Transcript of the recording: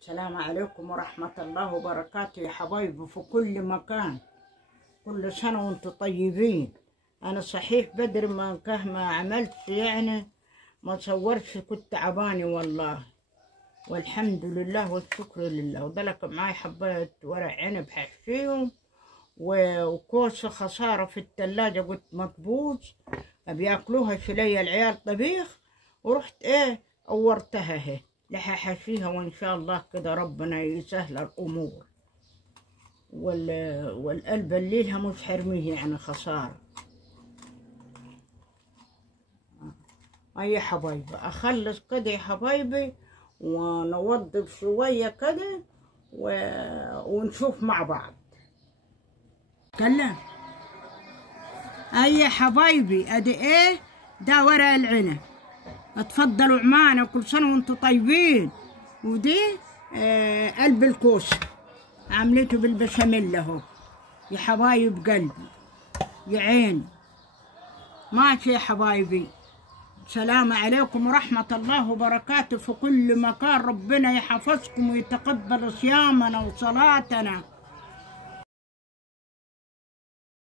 السلام عليكم ورحمة الله وبركاته يا حبايبي في كل مكان. كل سنة وانتم طيبين. أنا صحيح بدري ما عملتش، يعني ما صورتش، كنت تعبانة والله، والحمد لله والشكر لله. وضلك معاي حباية ورق عنب حشيهم وكوسة خسارة في التلاجة، قلت مطبوز بياكلوها شلية العيال طبيخ، ورحت قورتها اهي لح حشيها، وان شاء الله كده ربنا يسهل الامور. والقلب الليلها مش حرميه، يعني خسارة. يا حبايبي اخلص كده يا حبايبي ونوضب شوية كده ونشوف مع بعض. كلام يا حبايبي، ادي ده ورق العنب، اتفضلوا معانا، كل سنة وانتم طيبين. ودي قلب الكوسة عملته بالبشاميل اهو يا حبايب قلبي يا عيني. ماشي يا حبايبي، السلام عليكم ورحمة الله وبركاته في كل مكان. ربنا يحفظكم ويتقبل صيامنا وصلاتنا.